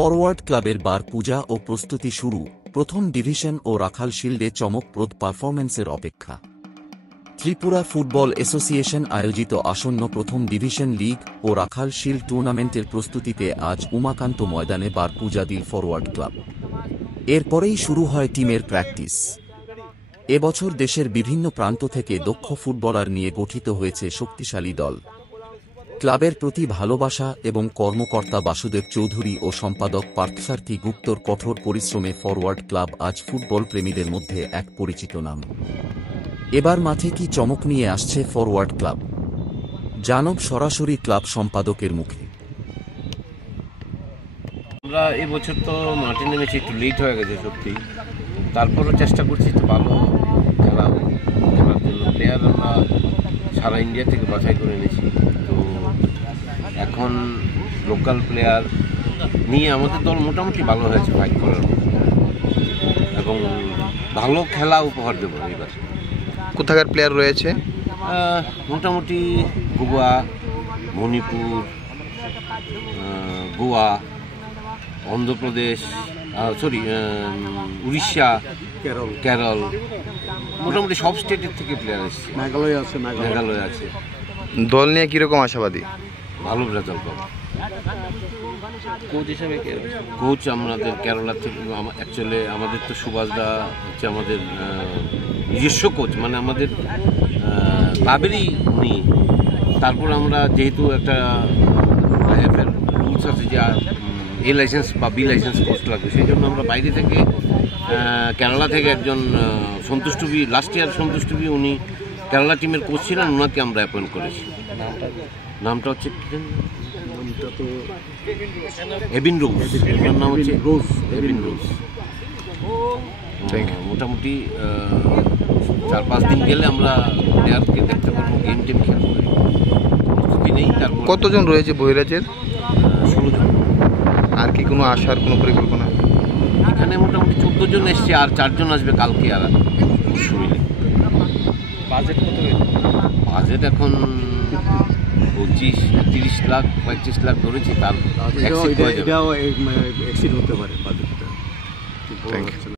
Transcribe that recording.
Forward ক্লাবের বার পূজা ও প্রস্তুতি শুরু, প্রথম ডিভিশন ও রাখাল শিল্ডে চমকপ্রদ পারফরম্যান্সের অপেক্ষা। ত্রিপুরা ফুটবল অ্যাসোসিয়েশন আয়োজিত আসন্ন প্রথম ডিভিশন লিগ ও রাখাল শিল্ড টুর্নামেন্টের প্রস্তুতিতে আজ উমাকান্ত ময়দানে বার পূজা দিল ফরওয়ার্ড ক্লাব। এরপরেই শুরু হয় টিমের প্র্যাকটিস। এবছর দেশের বিভিন্ন প্রান্ত থেকে দক্ষ ফুটবলার নিয়ে গঠিত হয়েছে শক্তিশালী দল। ক্লাবের প্রতি ভালোবাসা এবং কর্মকর্তা বাসুদেব চৌধুরী ও সম্পাদক পার্থসারথী গুপ্তর কঠোর পরিশ্রমে ফরওয়ার্ড ক্লাব আজ ফুটবল প্রেমীদের মধ্যে এক পরিচিত নাম। এবার মাঠে কি চমক নিয়ে আসছে ফরওয়ার্ড ক্লাব, জানব সরাসরি ক্লাব সম্পাদকের মুখে। আমরা এবছর তো মাঠে নেমেছি, একটু লেট হয়ে গেছে সত্যি, তারপরও চেষ্টা করছি তো ভালো খেলার জন্য। প্লেয়ার আমরা সারা ইন্ডিয়া থেকে বাছাই করে এনেছি, তো এখন লোকাল প্লেয়ার নিয়ে আমাদের দল মোটামুটি ভালো হয়েছে ফাইট করার মতো, এবং ভালো খেলা উপহার দেবো এবার। কোথাকার প্লেয়ার রয়েছে? মোটামুটি গোয়া, মণিপুর, গোয়া, অন্ধ্রপ্রদেশ, উড়িষ্যা, কেরল, মোটামুটি সব স্টেটের থেকে প্লেয়ার এসছে। মেঘালয় আছে। দল নিয়ে কীরকম আশাবাদী? ভালো রেজাল্ট পাবো। কোচ হিসেবে কোচ আমাদের কেরালা থেকে, অ্যাকচুয়ালি আমাদের তো সুভাষদা হচ্ছে আমাদের নিজস্ব কোচ, মানে আমাদের ক্লাবেরই উনি। তারপর আমরা যেহেতু একটা রুলস আছে যে এ লাইসেন্স বা বি লাইসেন্স কোচ লাগবে, সেই জন্য আমরা বাইরে থেকে কেরালা থেকে একজন সন্তুষ্টবি, লাস্ট ইয়ার সন্তুষ্টবি উনি কেরালা টিমের কোচ ছিলেন, ওনাকে আমরা অ্যাপয়েন্ট করেছি। নামটা হচ্ছে এবিন রোজ, ওনার নাম হচ্ছে এবিন রোজ। মোটামুটি 4-5 দিন গেলে আমরা প্লেয়ারকে দেখতে পারবো, গেম টেম খেলবো। দিনেই তারপর কতজন রয়েছে বহিরাজ্যের? 16 জন। আর কি কোনো আসার কোনো পরিকল্পনা? এখানে মোটামুটি 14 জন এসছে, আর 4 জন আসবে কালকে। আর মিলে বাজেট কত হয়েছে? বাজেট এখন 25-30 লাখ 35 লাখ ধরেছি, তার এক্সিড হতে পারে বাজেটটা।